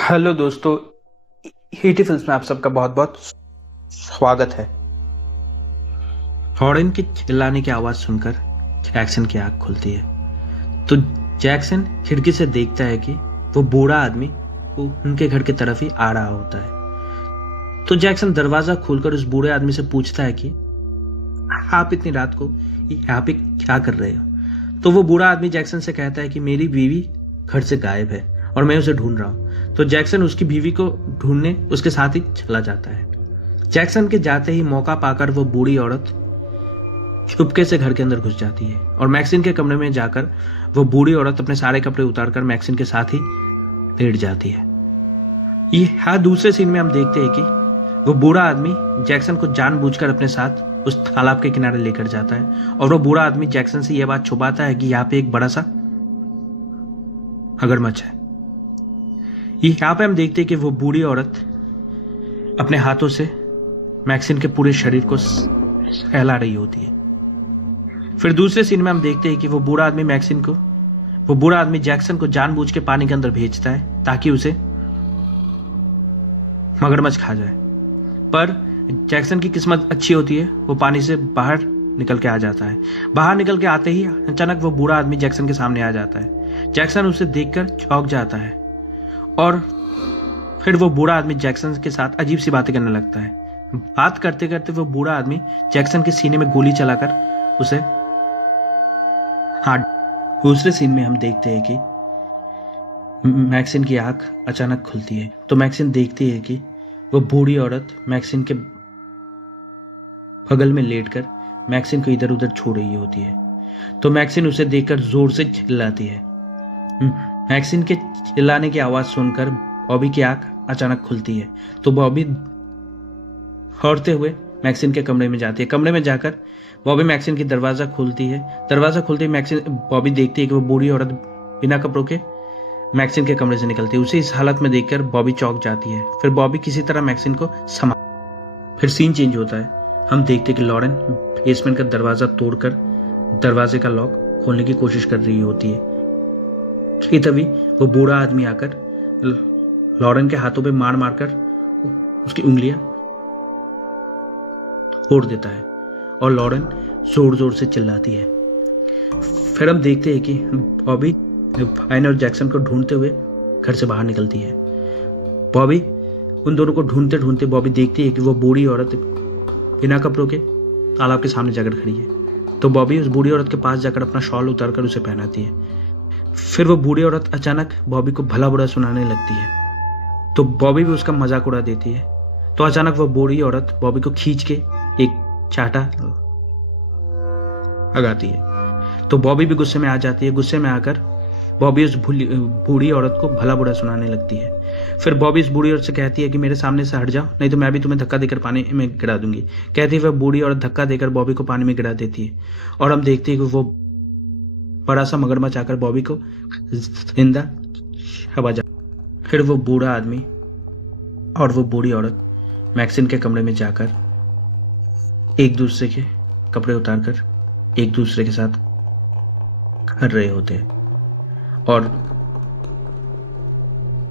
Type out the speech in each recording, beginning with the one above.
Hello दोस्तों। हीटी films में आप सबका बहुत बहुत स्वागत है। हॉर्न की चिल्लाने की आवाज सुनकर जैक्सन की आंख खुलती है तो जैक्सन खिड़की से देखता है कि वो बूढ़ा आदमी वो उनके घर की तरफ ही आ रहा होता है। तो जैक्सन दरवाजा खोलकर उस बूढ़े आदमी से पूछता है कि आप इतनी रात को यहाँ पे क्या कर रहे हो। तो वो बूढ़ा आदमी जैक्सन से कहता है कि मेरी बीवी घर से गायब है और मैं उसे ढूंढ रहा हूँ। तो जैक्सन उसकी बीवी को ढूंढने उसके साथ ही चला जाता है। जैक्सन के जाते ही मौका पाकर वो बूढ़ी औरत चुपके से घर के अंदर घुस जाती है और मैक्सिन के कमरे में जाकर वो बूढ़ी औरत अपने सारे कपड़े उतारकर मैक्सिन के साथ ही लेट जाती है। ये दूसरे सीन में हम देखते हैं कि वो बूढ़ा आदमी जैक्सन को जानबूझकर अपने साथ उस तालाब के किनारे लेकर जाता है और वो बूढ़ा आदमी जैक्सन से यह बात छुपाता है कि यहाँ पे एक बड़ा सा मगरमच्छ है। यहाँ पे हम देखते हैं कि वो बूढ़ी औरत अपने हाथों से मैक्सिन के पूरे शरीर को सहला रही होती है। फिर दूसरे सीन में हम देखते हैं कि वो बूढ़ा आदमी जैक्सन को जानबूझ के पानी के अंदर भेजता है ताकि उसे मगरमच्छ खा जाए। पर जैक्सन की किस्मत अच्छी होती है, वो पानी से बाहर निकल के आ जाता है। बाहर निकल के आते ही अचानक वो बूढ़ा आदमी जैक्सन के सामने आ जाता है। जैक्सन उसे देखकर चौंक जाता है और फिर वो बूढ़ा आदमी जैक्सन के साथ अजीब सी बातें करने लगता है। बात करते करते वो बूढ़ा आदमी जैक्सन के सीने में गोली चलाकर उसे हार्ट। दूसरे सीन में हम देखते हैं कि मैक्सिन की आंख अचानक खुलती है तो मैक्सिन देखती है कि वो बूढ़ी औरत मैक्सिन के बगल में लेटकर मैक्सिन को इधर उधर छू रही होती है। तो मैक्सिन उसे देखकर जोर से चिल्लाती है। मैक्सिन के चिल्लाने की आवाज सुनकर बॉबी की आंख अचानक खुलती है तो बॉबी दौड़ते हुए मैक्सिन के कमरे में जाती है। कमरे में जाकर बॉबी मैक्सिन की दरवाजा खोलती है। दरवाजा खोलते ही मैक्सिन बॉबी देखती है कि वो बूढ़ी औरत बिना कपड़ों के मैक्सिन के कमरे से निकलती है। उसे इस हालत में देखकर बॉबी चौंक जाती है। फिर बॉबी किसी तरह मैक्सिन को फिर सीन चेंज होता है। हम देखते हैं कि लॉरेन बेसमेंट का दरवाजा तोड़कर दरवाजे का लॉक खोलने की कोशिश कर रही होती है कि तभी वो बूढ़ा आदमी आकर लॉरेन के हाथों पे मार मारकर उसकी उंगलियां तोड़ देता है और लॉरेन जोर जोर से चिल्लाती है। फिर हम देखते हैं कि बॉबी फाइन और जैक्सन को ढूंढते हुए घर से बाहर निकलती है। बॉबी उन दोनों को ढूंढते ढूंढते बॉबी देखती है कि वो बूढ़ी औरत बिना कपड़ों के तालाब के सामने जाकर खड़ी है। तो बॉबी उस बूढ़ी औरत के पास जाकर अपना शॉल उतारकर उसे पहनाती है। फिर वो बूढ़ी औरत अचानक बॉबी को भला बुरा सुनाने लगती है तो बॉबी भी उसका मजाक उड़ा देती है। तो अचानक वो बूढ़ी औरत बॉबी को खींच के एक चाटा लगाती है तो बॉबी भी गुस्से में आ जाती है। गुस्से में आकर बॉबी उस बूढ़ी औरत को भला बुरा सुनाने लगती है। फिर बॉबी उस बूढ़ी औरत से कहती है कि मेरे सामने से हट जाओ, नहीं तो मैं भी तुम्हें धक्का देकर पानी में गिरा दूंगी। कहती है वह बूढ़ी औरत धक्का देकर बॉबी को पानी में गिरा देती है और हम देखते हैं कि वो बड़ा सा मगरमच्छ आकर बॉबी को जिंदा हवा जा। फिर वो बूढ़ा आदमी और वो बूढ़ी औरत मैक्सिन के कमरे में जाकर एक दूसरे के कपड़े उतारकर एक दूसरे के साथ कर रहे होते हैं और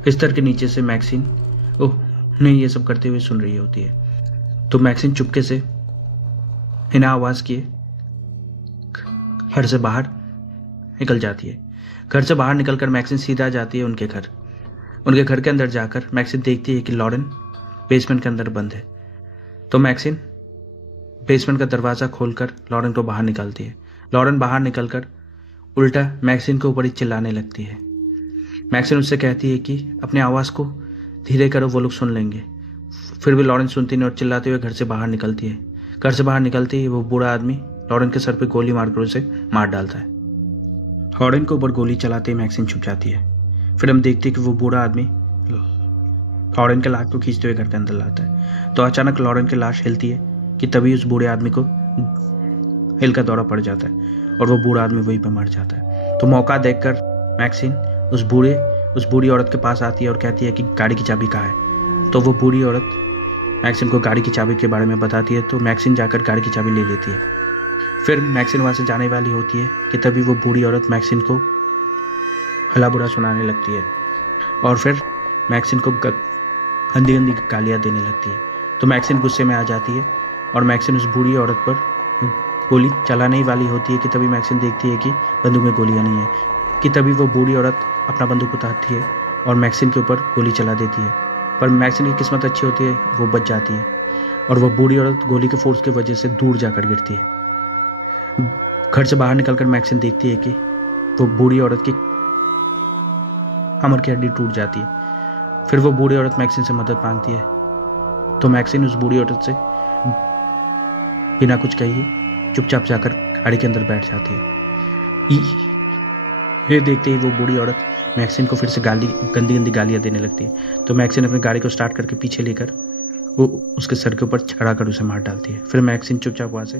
बिस्तर के नीचे से मैक्सिन उन्हें ये सब करते हुए सुन रही होती है। तो मैक्सिन चुपके से बिना आवाज किए घर से बाहर निकल जाती है। घर से बाहर निकलकर मैक्सिन सीधा जाती है उनके घर। उनके घर के अंदर जाकर मैक्सिन देखती है कि लॉरेन बेसमेंट के अंदर बंद है। तो मैक्सिन बेसमेंट का दरवाजा खोलकर लॉरेन को बाहर निकालती है। लॉरेन बाहर निकलकर उल्टा मैक्सिन के ऊपर ही चिल्लाने लगती है। मैक्सिन उससे कहती है कि अपनी आवाज़ को धीरे करो, वो लोग सुन लेंगे। फिर भी लॉरेन सुनती नहीं और चिल्लाते हुए घर से बाहर निकलती है। घर से बाहर निकलते ही वो बूढ़ा आदमी लॉरेन के सर पे गोली मारकर उसे मार डालता है। लॉरेन के ऊपर गोली चलाते ही मैक्सिन छुप जाती है। फिर हम देखते हैं कि वो बूढ़ा आदमी लॉरेन के लाश को खींचते हुए घर के अंदर लाता है। तो अचानक लॉरेन की लाश हिलती है कि तभी उस बूढ़े आदमी को दिल का दौरा पड़ जाता है और वो बूढ़ा आदमी वहीं पर मर जाता है। तो मौका देखकर मैक्सिन उस बूढ़ी औरत के पास आती है और कहती है कि गाड़ी की चाबी कहाँ है। तो वो बूढ़ी औरत मैक्सिन को गाड़ी की चाबी के बारे में बताती है। तो मैक्सिन जाकर गाड़ी की चाबी ले लेती है। फिर मैक्सिन वहाँ से जाने वाली होती है कि तभी वो बूढ़ी औरत मैक्सिन को भला बुरा सुनाने लगती है और फिर मैक्सिन को गंदी गंदी गालियाँ देने लगती है। तो मैक्सिन गुस्से में आ जाती है और मैक्सिन उस बूढ़ी औरत पर गोली चलाने ही वाली होती है कि तभी मैक्सिन देखती है कि बंदूक में गोलियाँ नहीं है, कि तभी वो बूढ़ी औरत अपना बंदूक उतारती है और मैक्सिन के ऊपर गोली चला देती है। पर मैक्सिन की किस्मत अच्छी होती है, वो बच जाती है और वह बूढ़ी औरत गोली के फोर्स की वजह से दूर जाकर गिरती है। घर से बाहर निकलकर मैक्सिन देखती है कि वो बूढ़ी औरत की कमर की हड्डी टूट जाती है। फिर वो बूढ़ी औरत मैक्सिन से मदद मांगती है, तो मैक्सिन उस बूढ़ी औरत से बिना कुछ कहे चुपचाप जाकर गाड़ी के अंदर बैठ जाती है। ये देखते ही वो बूढ़ी औरत मैक्सिन को फिर से गंदी गंदी गालियाँ देने लगती है। तो मैक्सिन अपनी गाड़ी को स्टार्ट करके पीछे लेकर वो उसके सर के ऊपर चढ़ा कर उसे मार डालती है। फिर मैक्सिन चुपचाप वहाँ से